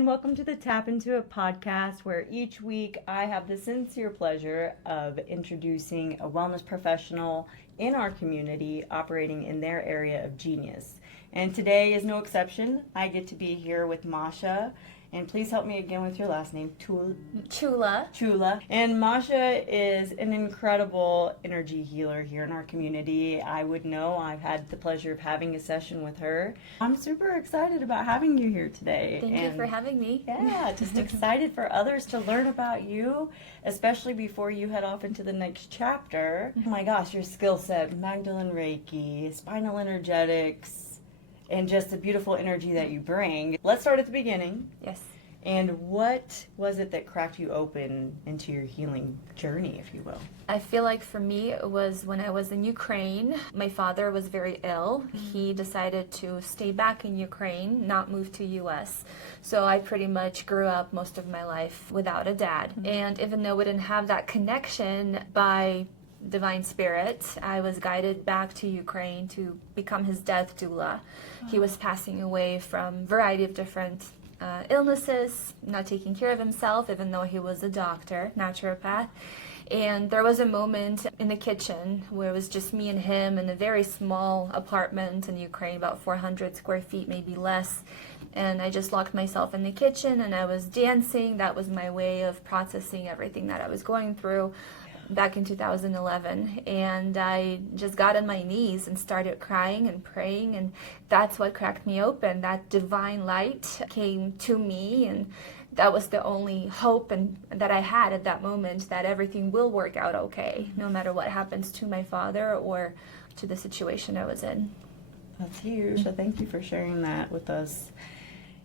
and welcome to the Tap Intuit Podcast, where each week I have the sincere pleasure of introducing a wellness professional in our community operating in their area of genius. And today is no exception. I get to be here with Masha. And please help me again with your last name, Chula. Chula. And Masha is an incredible energy healer here in our community. I would know. I've had the pleasure of having a session with her. I'm super excited about having you here today. Thank you for having me. Yeah, just excited for others to learn about you, especially before you head off into the next chapter. Oh my gosh, your skill set, Magdalene Reiki, spinal energetics, and just the beautiful energy that you bring. Let's start at the beginning. Yes. And what was it that cracked you open into your healing journey, if you will? I feel like for me, it was when I was in Ukraine. My father was very ill. He decided to stay back in Ukraine, not move to US. So I pretty much grew up most of my life without a dad. And even though we didn't have that connection by divine spirit, I was guided back to Ukraine to become his death doula. He was passing away from a variety of different illnesses, not taking care of himself, even though he was a doctor, naturopath. And there was a moment in the kitchen where it was just me and him in a very small apartment in Ukraine, about 400 square feet, maybe less. And I just locked myself in the kitchen and I was dancing. That was my way of processing everything that I was going through back in 2011, and I just got on my knees and started crying and praying, and that's what cracked me open. That divine light came to me, and that was the only hope and that I had at that moment, that everything will work out okay, no matter what happens to my father or to the situation I was in. That's huge. So thank you for sharing that with us.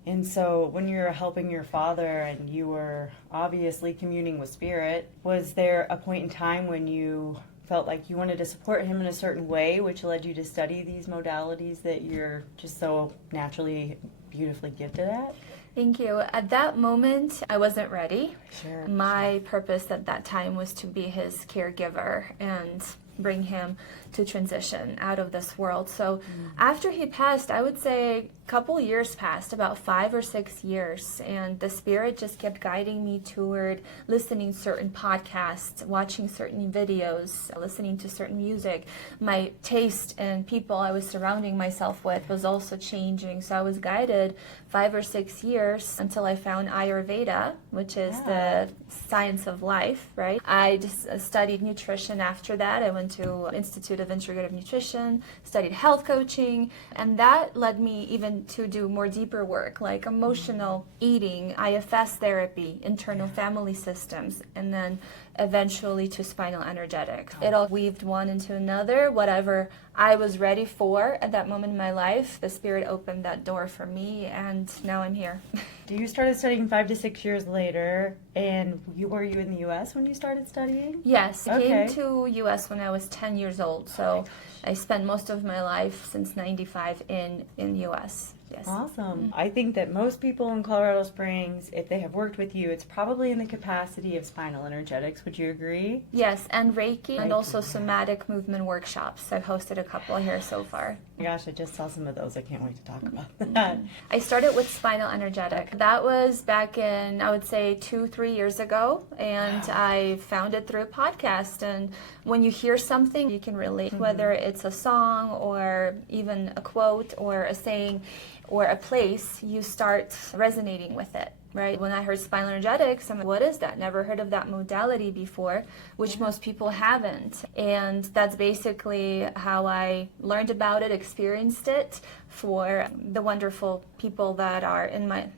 And so when you were helping your father and you were obviously communing with spirit, was there a point in time when you felt like you wanted to support him in a certain way, which led you to study these modalities that you're just so naturally, beautifully gifted at? Thank you. At that moment, I wasn't ready. Sure. My purpose at that time was to be his caregiver and bring him to transition out of this world. So after he passed, I would say a couple years passed, about 5 or 6 years, and the spirit just kept guiding me toward listening to certain podcasts, watching certain videos, listening to certain music. My taste in people I was surrounding myself with was also changing. So I was guided 5 or 6 years until I found Ayurveda, which is the science of life, right? I just studied nutrition after that. I went to Institute of Integrative Nutrition, studied health coaching, and that led me even to do more deeper work like emotional eating, IFS therapy, internal family systems, and then eventually to spinal energetics. It all weaved one into another. Whatever I was ready for at that moment in my life, the spirit opened that door for me, and now I'm here. You started studying 5 to 6 years later, and were you in the U.S. when you started studying? Yes, I came to U.S. when I was 10 years old, so I spent most of my life since 95 in U.S. Yes. Awesome. I think that most people in Colorado Springs, if they have worked with you, it's probably in the capacity of spinal energetics. Would you agree? Yes, and Reiki, and also somatic movement workshops. I've hosted a couple here so far. Oh my gosh, I just saw some of those. I can't wait to talk about that. I started with spinal energetic. That was back in, I would say, 2-3 years ago, and I found it through a podcast. And when you hear something, you can relate, whether it's a song or even a quote or a saying or a place, you start resonating with it, right? When I heard spinal energetics, I'm like, what is that? Never heard of that modality before, which most people haven't. And that's basically how I learned about it, experienced it for the wonderful people that are in my...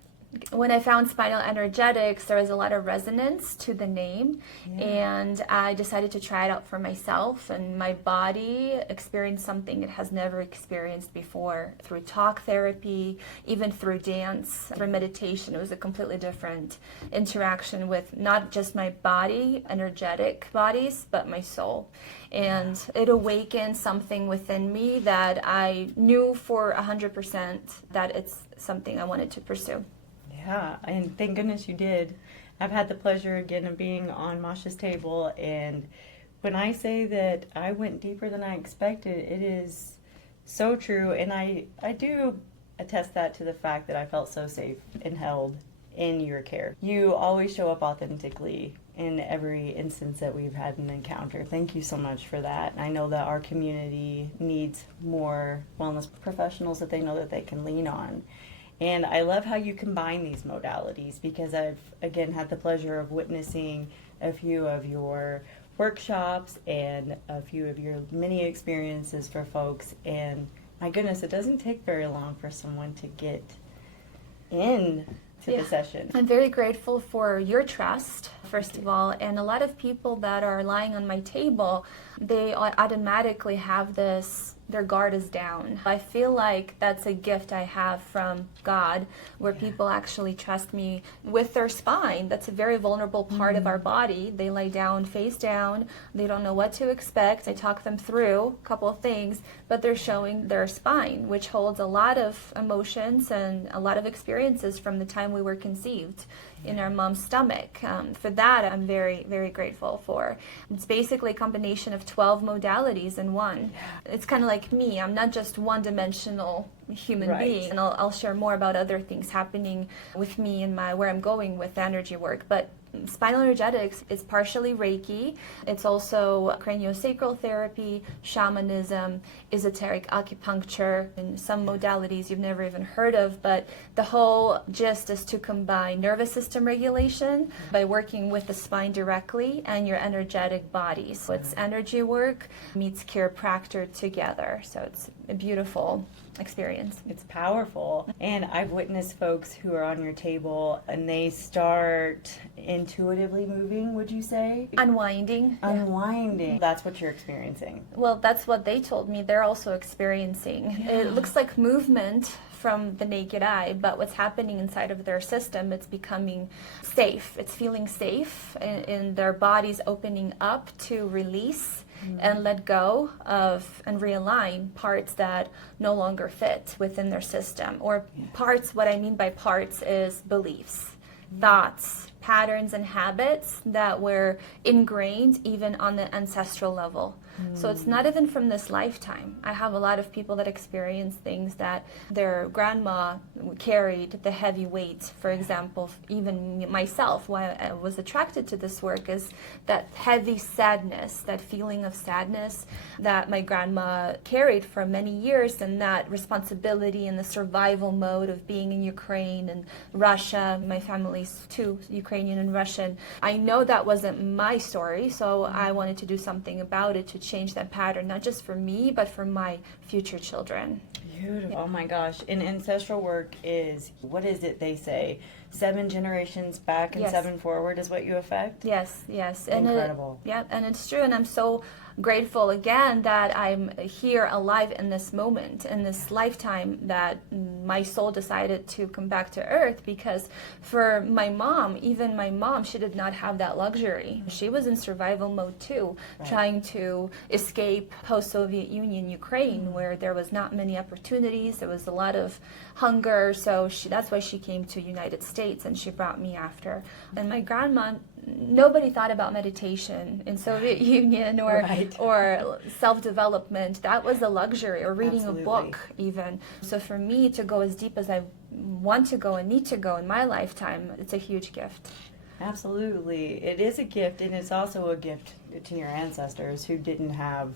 When I found spinal energetics, there was a lot of resonance to the name, and I decided to try it out for myself, and my body experienced something it has never experienced before through talk therapy, even through dance, through meditation. It was a completely different interaction with not just my body, energetic bodies, but my soul. And it awakened something within me that I knew for 100% that it's something I wanted to pursue. Yeah, and thank goodness you did. I've had the pleasure again of being on Masha's table, and when I say that I went deeper than I expected, it is so true. And I do attest that to the fact that I felt so safe and held in your care. You always show up authentically in every instance that we've had an encounter. Thank you so much for that. I know that our community needs more wellness professionals that they know that they can lean on. And I love how you combine these modalities, because I've, again, had the pleasure of witnessing a few of your workshops and a few of your many experiences for folks. And my goodness, it doesn't take very long for someone to get in to the session. I'm very grateful for your trust, first of all, and a lot of people that are lying on my table, they automatically have this, their guard is down. I feel like that's a gift I have from God, where people actually trust me with their spine. That's a very vulnerable part of our body. They lay down, face down. They don't know what to expect. I talk them through a couple of things, but they're showing their spine, which holds a lot of emotions and a lot of experiences from the time we were conceived in our mom's stomach. For that, I'm very, very grateful for. It's basically a combination of 12 modalities in one. It's kind of like me. I'm not just one-dimensional human being, and I'll share more about other things happening with me and where I'm going with energy work. But spinal energetics is partially Reiki. It's also craniosacral therapy, shamanism, esoteric acupuncture, and some modalities you've never even heard of. But the whole gist is to combine nervous system regulation by working with the spine directly and your energetic bodies. So it's energy work meets chiropractor together. So it's a beautiful experience. It's powerful. And I've witnessed folks who are on your table and they start intuitively moving, would you say? Unwinding. Unwinding. That's what you're experiencing. Well, that's what they told me they're also experiencing. It looks like movement from the naked eye, but what's happening inside of their system, it's becoming safe. It's feeling safe, and their body's opening up to release and let go of and realign parts that no longer fit within their system. Or parts, what I mean by parts is beliefs, thoughts, patterns, and habits that were ingrained even on the ancestral level. So it's not even from this lifetime. I have a lot of people that experience things that their grandma carried the heavy weight. For example, even myself, why I was attracted to this work is that heavy sadness, that feeling of sadness that my grandma carried for many years, and that responsibility and the survival mode of being in Ukraine and Russia. My family's too Ukrainian and Russian. I know that wasn't my story, so I wanted to do something about it to change that pattern, not just for me, but for my future children. Beautiful. Oh my gosh. And ancestral work is, what is it they say? 7 generations back and 7 forward is what you affect? Yes. Incredible. And it's true. And I'm so grateful again that I'm here alive in this moment, in this lifetime, that my soul decided to come back to earth, because for my mom, even my mom, she did not have that luxury. She was in survival mode too, trying to escape post-Soviet Union Ukraine, where there was not many opportunities, there was a lot of hunger, so that's why she came to United States, and she brought me after. And my grandma, nobody thought about meditation in Soviet Union or self-development. That was a luxury, or reading a book even. So for me to go as deep as I want to go and need to go in my lifetime, it's a huge gift. Absolutely. It is a gift, and it's also a gift to your ancestors who didn't have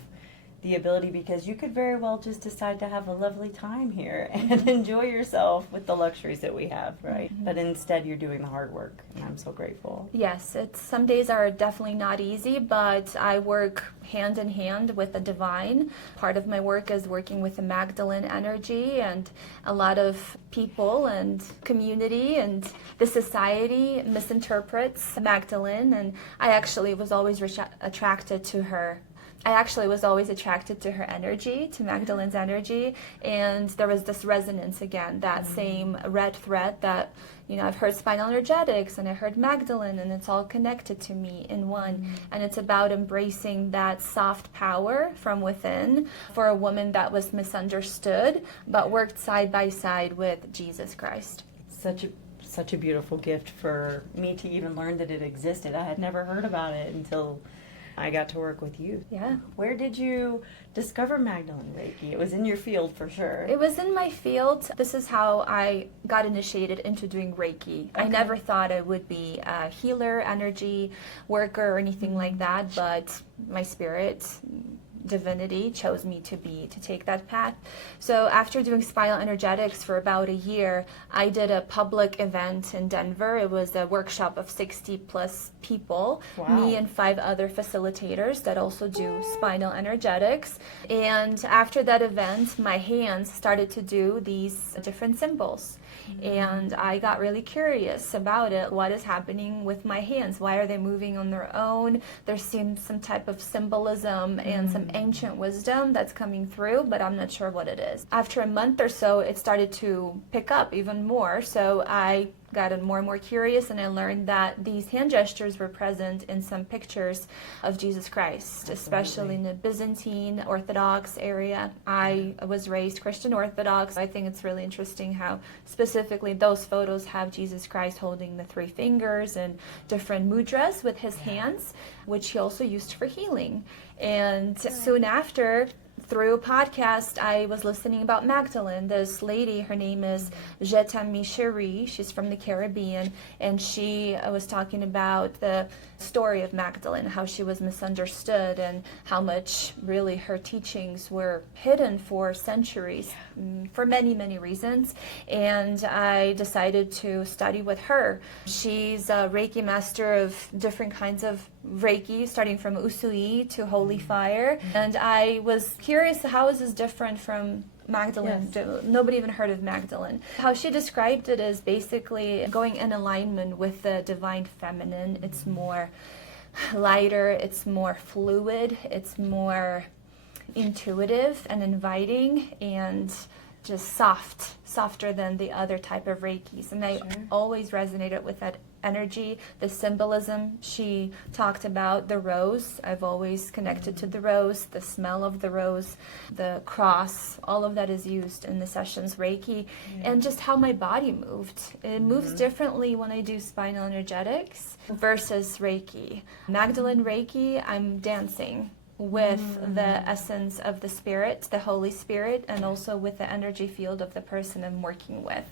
the ability, because you could very well just decide to have a lovely time here and enjoy yourself with the luxuries that we have, right? But instead you're doing the hard work, and I'm so grateful. Yes, some days are definitely not easy, but I work hand in hand with the divine. Part of my work is working with the Magdalene energy, and a lot of people and community and the society misinterprets Magdalene, and I actually was always attracted to her. I actually was always attracted to her energy, to Magdalene's energy, and there was this resonance again, that same red thread that, I've heard spinal energetics and I heard Magdalene, and it's all connected to me in one. And it's about embracing that soft power from within for a woman that was misunderstood, but worked side by side with Jesus Christ. Such a beautiful gift for me to even learn that it existed. I had never heard about it until I got to work with you. Yeah. Where did you discover Magdalene Reiki? It was in your field for sure. It was in my field. This is how I got initiated into doing Reiki. I never thought I would be a healer, energy worker, or anything like that, but my spirit, divinity chose me to take that path. So after doing spinal energetics for about a year, I did a public event in Denver. It was a workshop of 60 plus people, me and 5 other facilitators that also do spinal energetics. And after that event, my hands started to do these different symbols. And I got really curious about it. What is happening with my hands? Why are they moving on their own? There seems some type of symbolism and some ancient wisdom that's coming through, but I'm not sure what it is. After a month or so, it started to pick up even more. So I got more and more curious, and I learned that these hand gestures were present in some pictures of Jesus Christ, especially in the Byzantine Orthodox area. I was raised Christian Orthodox. I think it's really interesting how specifically those photos have Jesus Christ holding the 3 fingers and different mudras with his hands, which he also used for healing. And soon after, through a podcast, I was listening about Magdalene. This lady, her name is Jetami Cherie. She's from the Caribbean, and she was talking about the story of Magdalene, how she was misunderstood, and how much really her teachings were hidden for centuries, for many, many reasons. And I decided to study with her. She's a Reiki master of different kinds of Reiki, starting from Usui to Holy Fire. And I was curious, how is this different from Magdalene? Yes. Nobody even heard of Magdalene. How she described it is basically going in alignment with the divine feminine. It's more lighter, it's more fluid, it's more intuitive and inviting, and just softer than the other type of Reikis. And I always resonated with that energy, the symbolism. She talked about the rose. I've always connected to the rose, the smell of the rose, the cross, all of that is used in the sessions Reiki, and just how my body moved. It moves differently when I do spinal energetics versus Reiki. Magdalene Reiki, I'm dancing with the essence of the spirit, the Holy Spirit, and also with the energy field of the person I'm working with.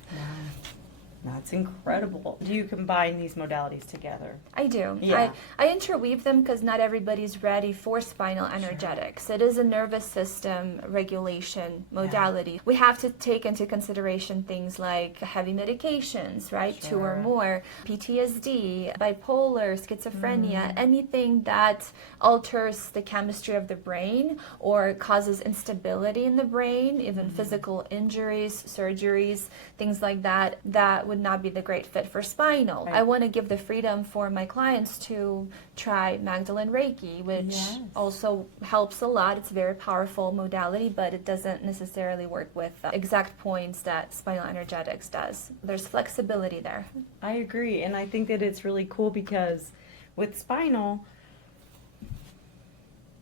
That's incredible. Do you combine these modalities together? I do. Yeah. I interweave them because not everybody's ready for spinal energetics. It is a nervous system regulation modality. We have to take into consideration things like heavy medications, right? 2 or more, PTSD, bipolar, schizophrenia, anything that alters the chemistry of the brain or causes instability in the brain, even physical injuries, surgeries, things like that, that would not be the great fit for spinal. Right. I want to give the freedom for my clients to try Magdalene Reiki, which also helps a lot. It's a very powerful modality, but it doesn't necessarily work with exact points that spinal energetics does. There's flexibility there. I agree, and I think that it's really cool because with spinal,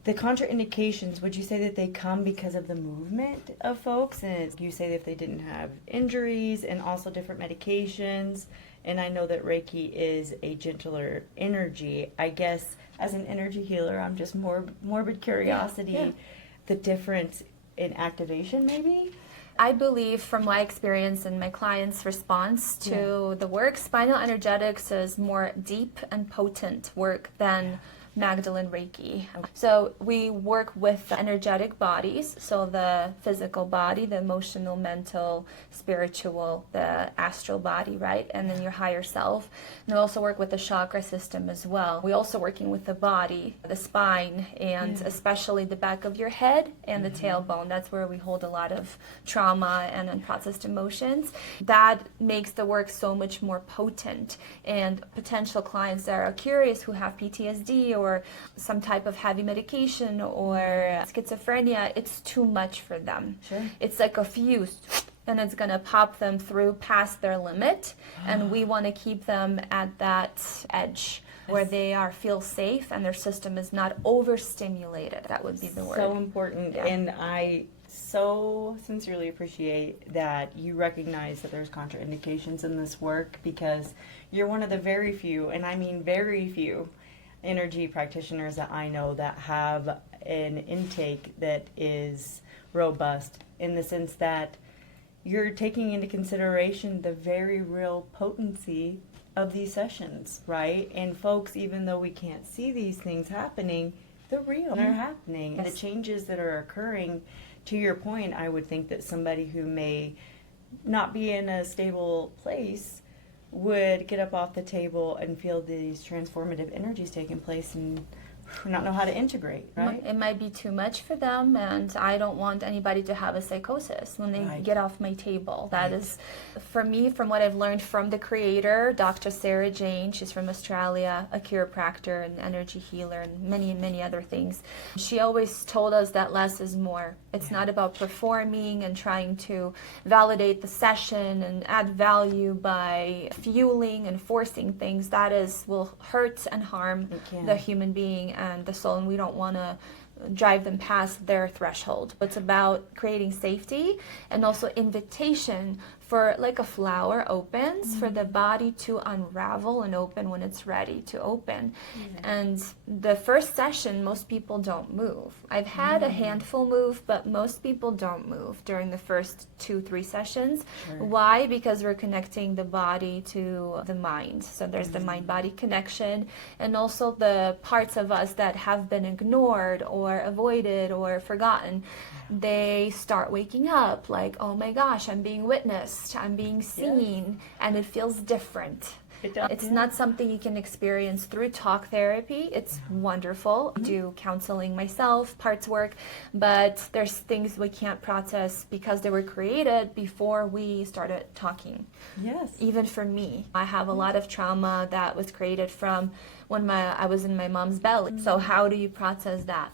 the contraindications, would you say that they come because of the movement of folks? And you say that if they didn't have injuries and also different medications, and I know that Reiki is a gentler energy. I guess as an energy healer, I'm just morbid curiosity, the difference in activation maybe? I believe from my experience and my clients' response to the work, spinal energetics is more deep and potent work than Magdalene Reiki. So we work with the energetic bodies, so the physical body, the emotional, mental, spiritual, the astral body, right? And then your higher self. And we also work with the chakra system as well. We're also working with the body, the spine, and especially the back of your head and the tailbone. That's where we hold a lot of trauma and unprocessed emotions. That makes the work so much more potent. And potential clients that are curious who have PTSD or some type of heavy medication or schizophrenia, it's too much for them. It's like a fuse, and it's going to pop them through past their limit, and we want to keep them at that edge where they feel safe and their system is not overstimulated. That would be the word. So important, and I so sincerely appreciate that you recognize that there's contraindications in this work, because you're one of the very few, and I mean very few, energy practitioners that I know that have an intake that is robust in the sense that you're taking into consideration the very real potency of these sessions, right? And folks, even though we can't see these things happening, they're real. They're happening. And the changes that are occurring, to your point, I would think that somebody who may not be in a stable place would get up off the table and feel these transformative energies taking place and not know how to integrate, right? It might be too much for them, and I don't want anybody to have a psychosis when they get off my table. That is, for me, from what I've learned from the creator, Dr. Sarah Jane. She's from Australia, a chiropractor and energy healer and many, many other things. She always told us that less is more. It's not about performing and trying to validate the session and add value by fueling and forcing things. That will hurt and harm the human being and the soul, and we don't want to drive them past their threshold. It's about creating safety and also invitation for, like a flower opens, for the body to unravel and open when it's ready to open. And the first session, most people don't move. I've had a handful move, but most people don't move during the first 2-3 sessions. Why? Because we're connecting the body to the mind. So there's the mind-body connection, and also the parts of us that have been ignored or avoided or forgotten. They start waking up like, oh my gosh, I'm being witnessed, I'm being seen, and it feels different. It's not something you can experience through talk therapy. It's wonderful. I do counseling myself, parts work, but there's things we can't process because they were created before we started talking. Yes. Even for me, I have a lot of trauma that was created from when I was in my mom's belly. So how do you process that?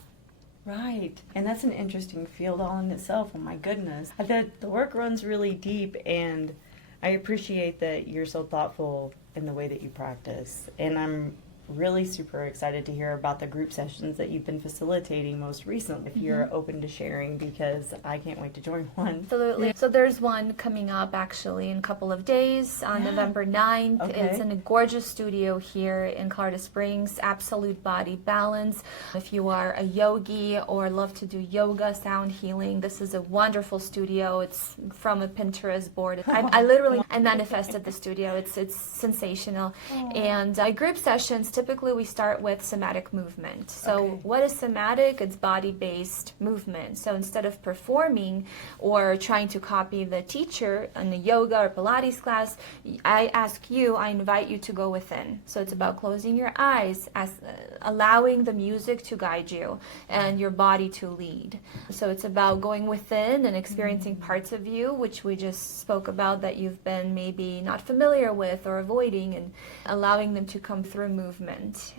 Right. And that's an interesting field all in itself. Oh my goodness. The work runs really deep, and I appreciate that you're so thoughtful in the way that you practice. And I'm really super excited to hear about the group sessions that you've been facilitating most recently, if you're open to sharing, because I can't wait to join one. Absolutely. So there's one coming up actually in a couple of days on November 9th. Okay. It's in a gorgeous studio here in Colorado Springs, Absolute Body Balance. If you are a yogi or love to do yoga, sound healing, this is a wonderful studio. It's from a Pinterest board. I manifested the studio. It's sensational. And group sessions, typically we start with somatic movement. So what is somatic? It's body-based movement. So instead of performing or trying to copy the teacher in a yoga or Pilates class, I invite you to go within. So it's about closing your eyes, allowing the music to guide you and your body to lead. So it's about going within and experiencing parts of you, which we just spoke about, that you've been maybe not familiar with or avoiding, and allowing them to come through movement.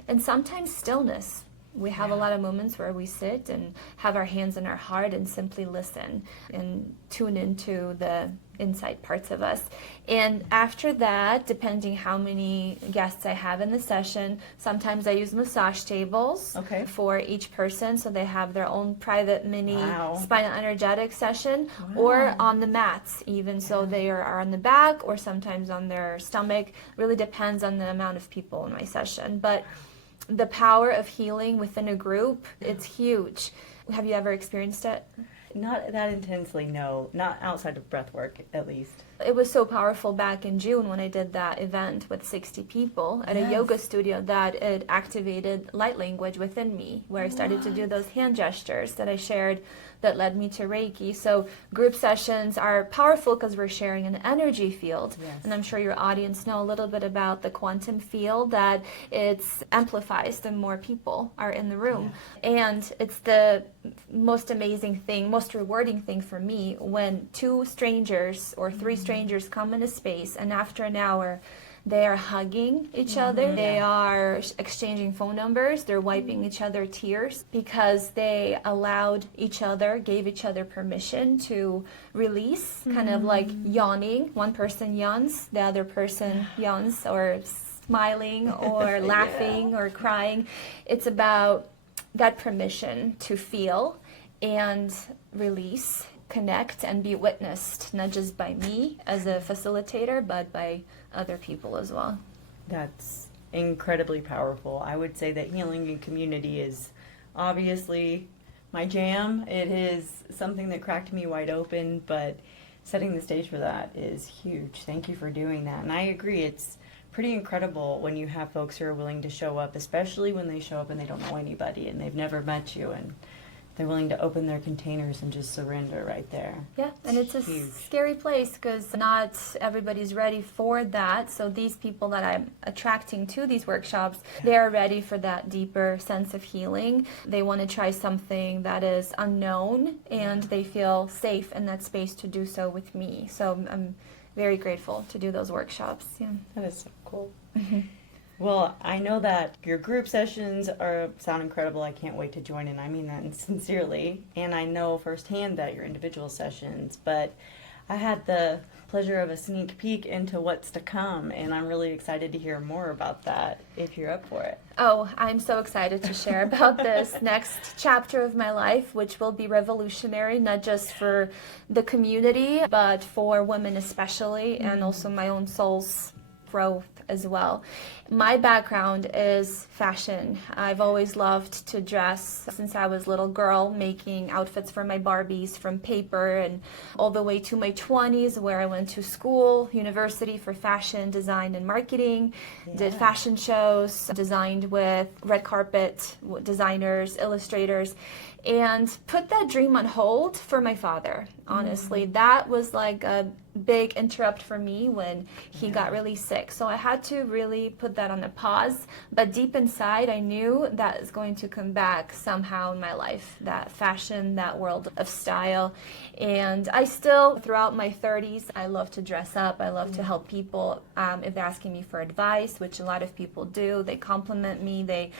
And sometimes stillness. We have a lot of moments where we sit and have our hands in our heart and simply listen and tune into the inside parts of us. And after that, depending how many guests I have in the session, sometimes I use massage tables for each person, so they have their own private mini spinal energetic session, or on the mats even, so they are on the back or sometimes on their stomach. Really depends on the amount of people in my session. But the power of healing within a group, it's huge. Have you ever experienced it? Not that intensely, no. Not outside of breath work, at least. It was so powerful back in June when I did that event with 60 people at a yoga studio that it activated light language within me, where I started to do those hand gestures that I shared that led me to Reiki. So group sessions are powerful because we're sharing an energy field. And I'm sure your audience know a little bit about the quantum field, that it's amplifies the more people are in the room. And it's the most amazing thing, most rewarding thing for me when 2 strangers or 3 strangers come in a space, and after an hour they are hugging each other, they are exchanging phone numbers, they're wiping each other tears because they allowed each other, gave each other permission to release, kind of like yawning. One person yawns, the other person yawns, or smiling or laughing or crying. It's about that permission to feel and release, connect, and be witnessed, not just by me as a facilitator, but by other people as well. That's incredibly powerful. I would say that healing in community is obviously my jam. It is something that cracked me wide open, but setting the stage for that is huge. Thank you for doing that. And I agree, it's pretty incredible when you have folks who are willing to show up, especially when they show up and they don't know anybody and they've never met you, and they're willing to open their containers and just surrender right there. Yeah, and it's a huge. Scary place because not everybody's ready for that. So these people that I'm attracting to these workshops, they're ready for that deeper sense of healing. They want to try something that is unknown, and they feel safe in that space to do so with me. So I'm very grateful to do those workshops. Yeah. That is so cool. Well, I know that your group sessions sound incredible. I can't wait to join, and I mean that sincerely. And I know firsthand that your individual sessions, but I had the pleasure of a sneak peek into what's to come, and I'm really excited to hear more about that if you're up for it. Oh, I'm so excited to share about this next chapter of my life, which will be revolutionary, not just for the community, but for women especially, and also my own soul's growth as well. My background is fashion. I've always loved to dress since I was a little girl, making outfits for my Barbies from paper, and all the way to my 20s, where I went to school, university for fashion design and marketing, did fashion shows, designed with red carpet designers, illustrators, and put that dream on hold for my father. Honestly, that was like a big interrupt for me when he got really sick. So I had to really put that on a pause. But deep inside, I knew that is going to come back somehow in my life, that fashion, that world of style. And I still, throughout my 30s, I love to dress up. I love to help people if they're asking me for advice, which a lot of people do. They compliment me. They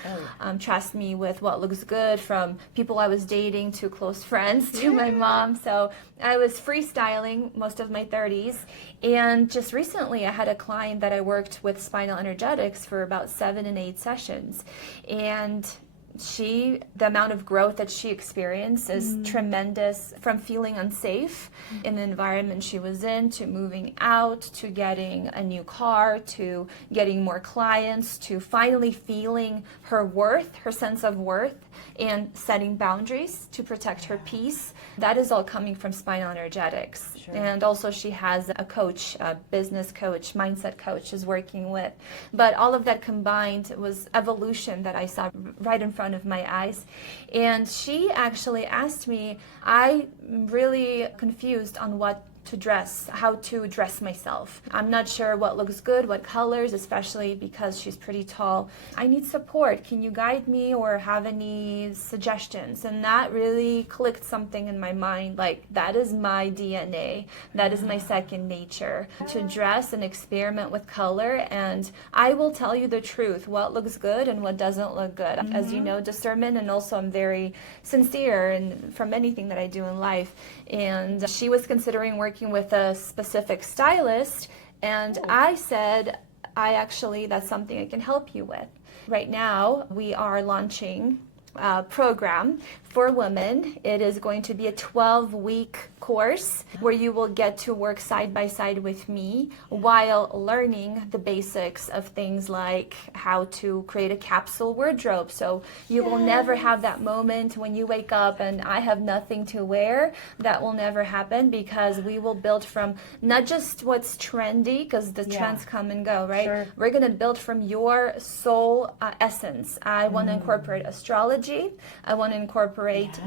trust me with what looks good, from people I was dating to close friends to my mom. So I was freestyling most of my 30s, and just recently I had a client that I worked with spinal energetics for about 7 and 8 sessions, and the amount of growth that she experienced is tremendous, from feeling unsafe in the environment she was in, to moving out, to getting a new car, to getting more clients, to finally feeling her worth, her sense of worth, and setting boundaries to protect her peace. That is all coming from spinal energetics. Sure. And also she has a coach, a business coach, mindset coach she's working with. But all of that combined was evolution that I saw right in front of my eyes. And she actually asked me, I'm really confused on what to dress, how to dress myself. I'm not sure what looks good, what colors, especially because she's pretty tall. I need support. Can you guide me or have any suggestions? And that really clicked something in my mind, like that is my DNA. That is my second nature, to dress and experiment with color. And I will tell you the truth, what looks good and what doesn't look good. As you know, discernment, and also I'm very sincere and from anything that I do in life. And she was considering working with a specific stylist, and I said, that's something I can help you with. Right now, we are launching a program for women. It is going to be a 12-week course where you will get to work side by side with me while learning the basics of things like how to create a capsule wardrobe. So you will never have that moment when you wake up and I have nothing to wear. That will never happen, because we will build from not just what's trendy, because the trends come and go, right? Sure. We're going to build from your soul essence. I want to incorporate astrology. I want to incorporate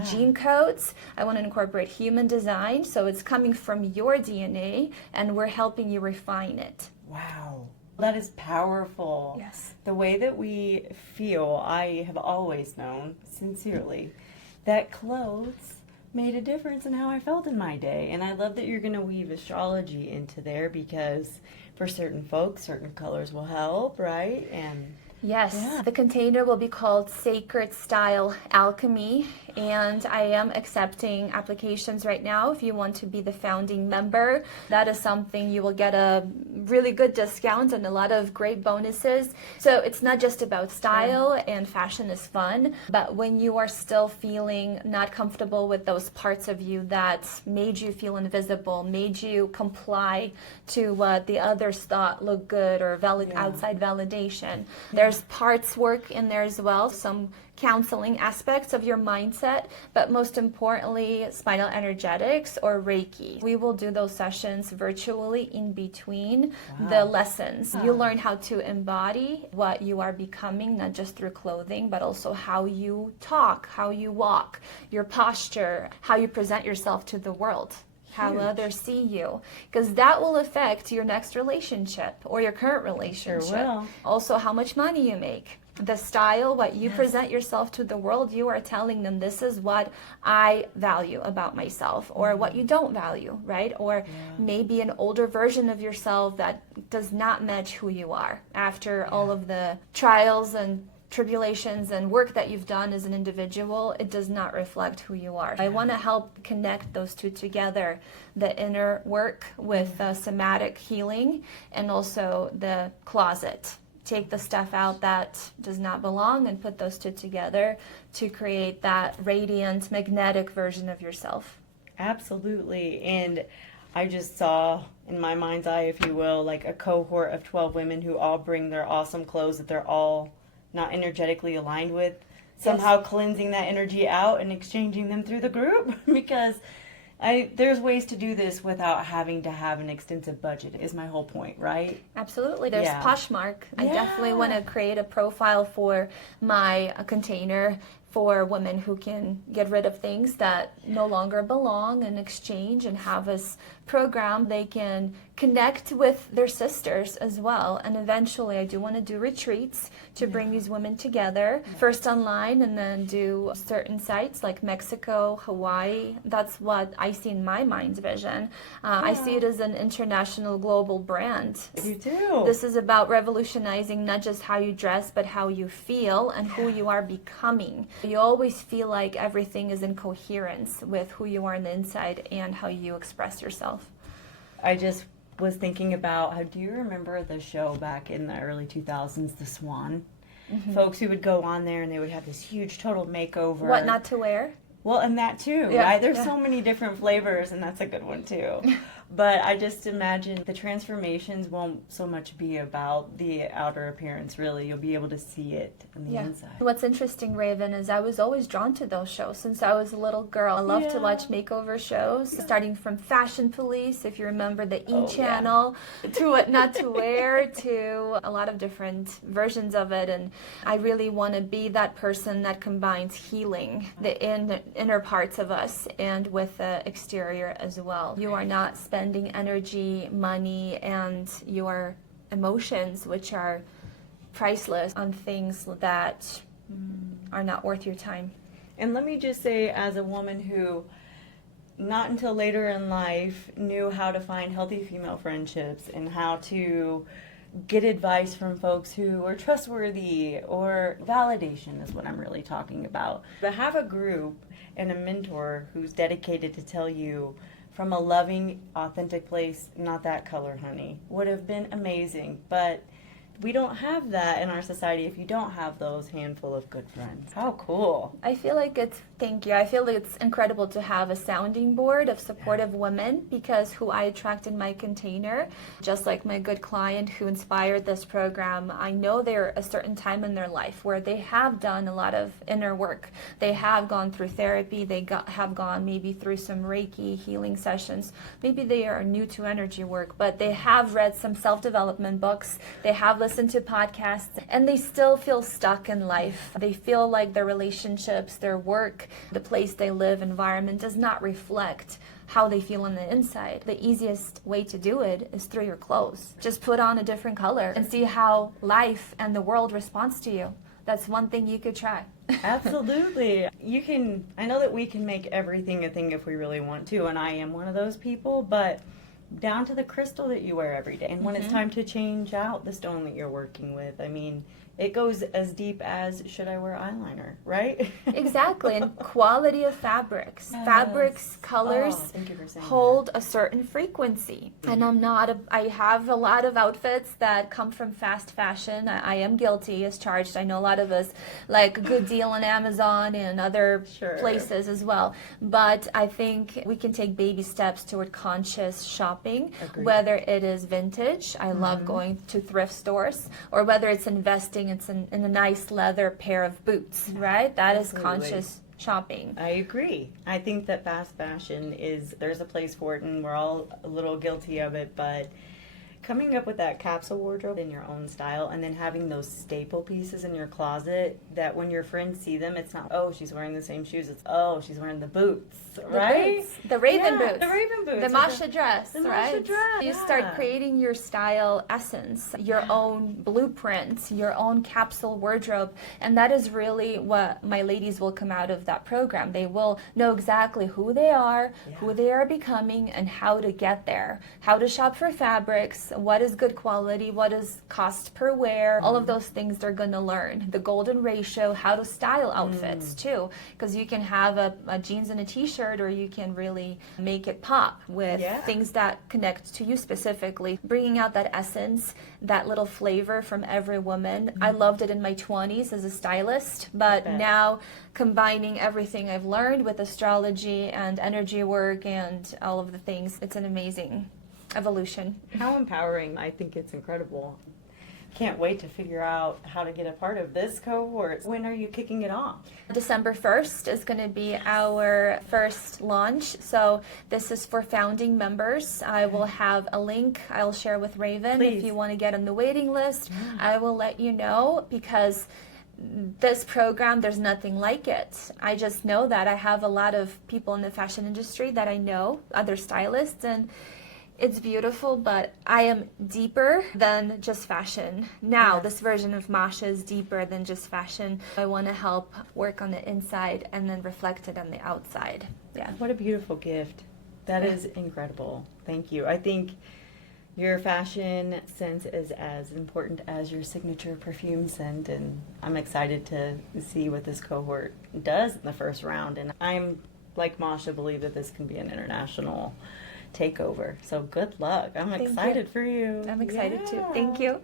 gene codes. I want to incorporate human design. So it's coming from your DNA, and we're helping you refine it. Wow. That is powerful. Yes. The way that we feel, I have always known, sincerely, that clothes made a difference in how I felt in my day. And I love that you're going to weave astrology into there, because for certain folks, certain colors will help, right? And Yes, Yeah. the container will be called Sacred Style Alchemy, and I am accepting applications right now. If you want to be the founding member, that is something you will get a really good discount and a lot of great bonuses. So it's not just about style, and fashion is fun, but when you are still feeling not comfortable with those parts of you that made you feel invisible, made you comply to what the others thought looked good or outside validation, there's parts work in there as well, some counseling aspects of your mindset, but most importantly, spinal energetics or Reiki. We will do those sessions virtually in between the lessons. You learn how to embody what you are becoming, not just through clothing, but also how you talk, how you walk, your posture, how you present yourself to the world, how others see you, because that will affect your next relationship or your current relationship. Sure will. Also, how much money you make. The style, what you present yourself to the world, you are telling them this is what I value about myself, or what you don't value, right? Or maybe an older version of yourself that does not match who you are after all of the trials and tribulations and work that you've done as an individual. It does not reflect who you are. I want to help connect those two together, the inner work with somatic healing and also the closet. Take the stuff out that does not belong and put those two together to create that radiant, magnetic version of yourself. Absolutely. And I just saw in my mind's eye, if you will, like a cohort of 12 women who all bring their awesome clothes that they're all not energetically aligned with, somehow cleansing that energy out and exchanging them through the group. Because there's ways to do this without having to have an extensive budget, is my whole point, right? Absolutely. There's Poshmark. I Yeah. definitely want to create a profile for my container for women who can get rid of things that no longer belong and exchange and have this program. They can connect with their sisters as well. And eventually I do want to do retreats to bring these women together, first online and then do certain sites like Mexico, Hawaii. That's what I see in my mind's vision. I see it as an international global brand. You do. This is about revolutionizing not just how you dress, but how you feel and who you are becoming. You always feel like everything is in coherence with who you are on the inside and how you express yourself. I just was thinking about do you remember the show back in the early 2000s, The Swan? Mm-hmm. Folks who would go on there and they would have this huge total makeover. What not to wear? Well, and that too, right? There's so many different flavors, and that's a good one too. But I just imagine the transformations won't so much be about the outer appearance, really. You'll be able to see it on the inside. What's interesting, Ravyn, is I was always drawn to those shows since I was a little girl. I love to watch makeover shows, starting from Fashion Police, if you remember the E-channel, to What Not to Wear, to a lot of different versions of it. And I really want to be that person that combines healing, the inner parts of us, and with the exterior as well. You are not spending energy, money, and your emotions, which are priceless, on things that are not worth your time. And let me just say, as a woman who not until later in life knew how to find healthy female friendships and how to get advice from folks who are trustworthy, or validation is what I'm really talking about. But have a group and a mentor who's dedicated to tell you from a loving, authentic place, not that color, honey, would have been amazing. But we don't have that in our society if you don't have those handful of good friends. How cool. I feel like thank you. I feel like it's incredible to have a sounding board of supportive women, because who I attract in my container, just like my good client who inspired this program, I know they're a certain time in their life where they have done a lot of inner work. They have gone through therapy. They have gone maybe through some Reiki healing sessions. Maybe they are new to energy work, but they have read some self-development books. They have listened to podcasts, and they still feel stuck in life. They feel like their relationships, their work, the place they live, environment does not reflect how they feel on the inside. The easiest way to do it is through your clothes. Just put on a different color and see how life and the world responds to you. That's one thing you could try. Absolutely. I know that we can make everything a thing if we really want to, and I am one of those people, but down to the crystal that you wear every day. And when it's time to change out the stone that you're working with, I mean, it goes as deep as, should I wear eyeliner, right? Exactly. And quality of fabrics. Yes. Fabrics, colors Thank you for saying hold a certain frequency. And I have a lot of outfits that come from fast fashion. I am guilty as charged. I know a lot of us like a good deal on Amazon and other places as well. But I think we can take baby steps toward conscious shopping, whether it is vintage. I love going to thrift stores, or whether it's investing in a nice leather pair of boots, right? That is conscious shopping. I agree. I think that fast fashion there's a place for it, and we're all a little guilty of it, but coming up with that capsule wardrobe in your own style, and then having those staple pieces in your closet that when your friends see them, it's not, oh, she's wearing the same shoes. It's, oh, she's wearing the boots, right? The Ravyn boots. The Ravyn boots. The Masha dress, the right? Masha dress. You start creating your style essence, your own blueprints, your own capsule wardrobe. And that is really what my ladies will come out of that program. They will know exactly who they are, who they are becoming, and how to get there. How to shop for fabrics, what is good quality, what is cost per wear, all of those things they're going to learn. The golden ratio, how to style outfits too, because you can have a jeans and a t-shirt, or you can really make it pop with things that connect to you specifically, bringing out that essence, that little flavor from every woman. I loved it in my 20s as a stylist, but now combining everything I've learned with astrology and energy work and all of the things, it's an amazing evolution. How empowering. I think it's incredible. Can't wait to figure out how to get a part of this cohort. When are you kicking it off? December 1st is going to be our first launch. So this is for founding members. I will have a link I'll share with Ravyn. If you want to get on the waiting list, I will let you know, because this program, there's nothing like it. I just know that I have a lot of people in the fashion industry that I know, other stylists, and it's beautiful, but I am deeper than just fashion. Now, this version of Masha is deeper than just fashion. I want to help work on the inside and then reflect it on the outside. Yeah. What a beautiful gift. That is incredible. Thank you. I think your fashion sense is as important as your signature perfume scent, and I'm excited to see what this cohort does in the first round. And I'm, like Masha, believe that this can be an international takeover. So good luck. I'm excited for you. I'm excited too. Thank you.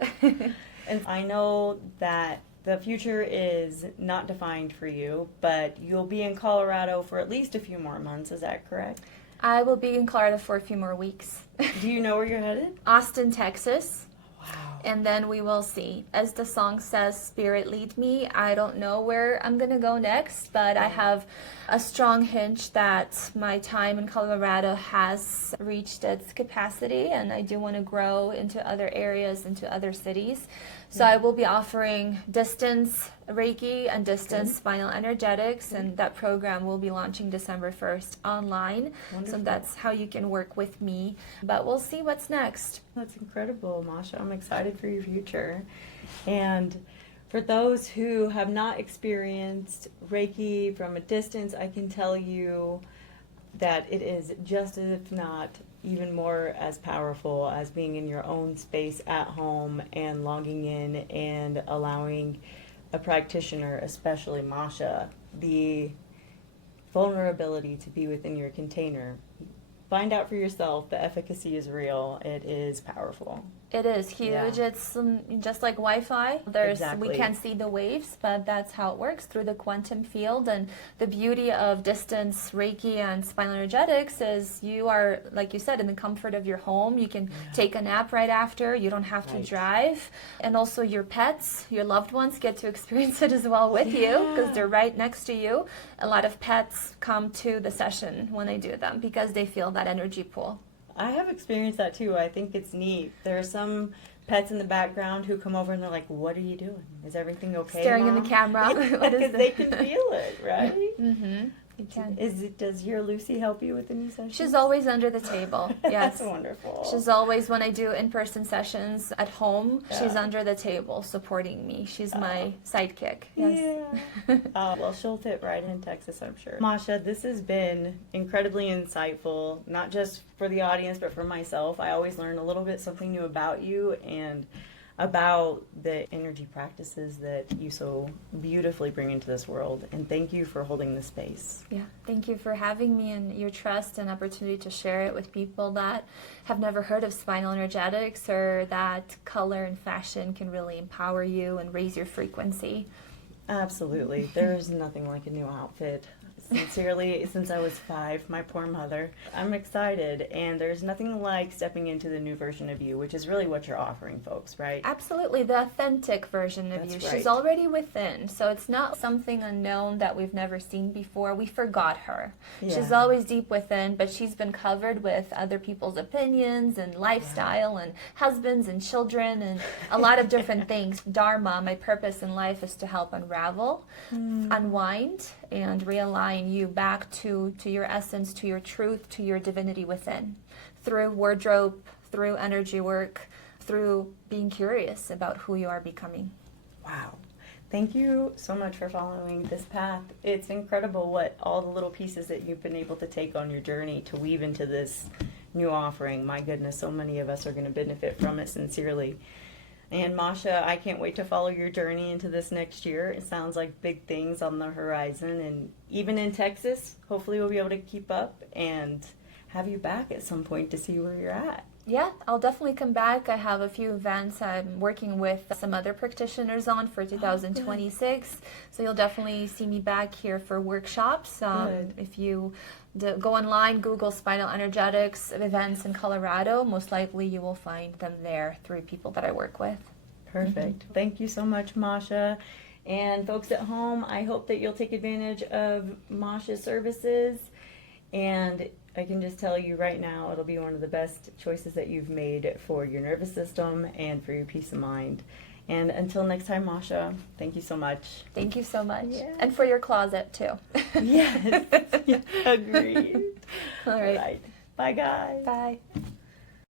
And I know that the future is not defined for you, but you'll be in Colorado for at least a few more months. Is that correct? I will be in Colorado for a few more weeks. Do you know where you're headed? Austin, Texas. Wow. And then we will see. As the song says, Spirit lead me. I don't know where I'm going to go next, but I have a strong hunch that my time in Colorado has reached its capacity, and I do want to grow into other areas, into other cities. So I will be offering distance Reiki and distance spinal energetics, and that program will be launching December 1st online. Wonderful. So that's how you can work with me. But we'll see what's next. That's incredible, Masha. I'm excited for your future. And for those who have not experienced Reiki from a distance, I can tell you that it is just, if not even more, as powerful as being in your own space at home and logging in and allowing a practitioner, especially Masha, the vulnerability to be within your container. Find out for yourself. The efficacy is real. It is powerful. It is huge. Yeah. It's just like Wi-Fi. We can't see the waves, but that's how it works through the quantum field. And the beauty of distance Reiki and spinal energetics is you are, like you said, in the comfort of your home. You can take a nap right after. You don't have to drive. And also your pets, your loved ones get to experience it as well with you, because they're right next to you. A lot of pets come to the session when I do them because they feel that energy pool. I have experienced that too. I think it's neat. There are some pets in the background who come over and they're like, "What are you doing? Is everything okay?" Staring Mom? in the camera. Because they can feel it, right? You can. Does your Lucy help you with the new sessions? She's always under the table. Yes. That's wonderful. She's always, when I do in-person sessions at home, Yeah. she's under the table supporting me. She's my sidekick. Yes. Yeah. Well, she'll fit right in Texas, I'm sure. Masha, this has been incredibly insightful, not just for the audience, but for myself. I always learn a little bit something new about you and about the energy practices that you so beautifully bring into this world. And thank you for holding this space. Yeah, thank you for having me and your trust and opportunity to share it with people that have never heard of spinal energetics, or that color and fashion can really empower you and raise your frequency. Absolutely. There's nothing like a new outfit. Sincerely, since I was 5, my poor mother. I'm excited, and there's nothing like stepping into the new version of you, which is really what you're offering folks, right? Absolutely, the authentic version of That's you. right. She's already within, so it's not something unknown that we've never seen before. We forgot her. Yeah. She's always deep within, but she's been covered with other people's opinions and lifestyle and husbands and children and a lot of different things. Dharma, my purpose in life, is to help unravel, unwind, and realign you back to your essence, to your truth, to your divinity within, through wardrobe, through energy work, through being curious about who you are becoming. Wow. Thank you so much for following this path. It's incredible what all the little pieces that you've been able to take on your journey to weave into this new offering. My goodness, so many of us are going to benefit from it sincerely. And Masha, I can't wait to follow your journey into this next year. It sounds like big things on the horizon. And even in Texas, hopefully we'll be able to keep up and have you back at some point to see where you're at. Yeah, I'll definitely come back. I have a few events I'm working with some other practitioners on for 2026. So you'll definitely see me back here for workshops. Good. If you go online, Google Spinal Energetics events in Colorado, most likely you will find them there through people that I work with. Perfect. Thank you so much, Masha. And folks at home, I hope that you'll take advantage of Masha's services. And I can just tell you right now, it'll be one of the best choices that you've made for your nervous system and for your peace of mind. And until next time, Masha, thank you so much. Thank you so much. Yeah. And for your closet, too. Yes. Agreed. All right. Bye, guys. Bye.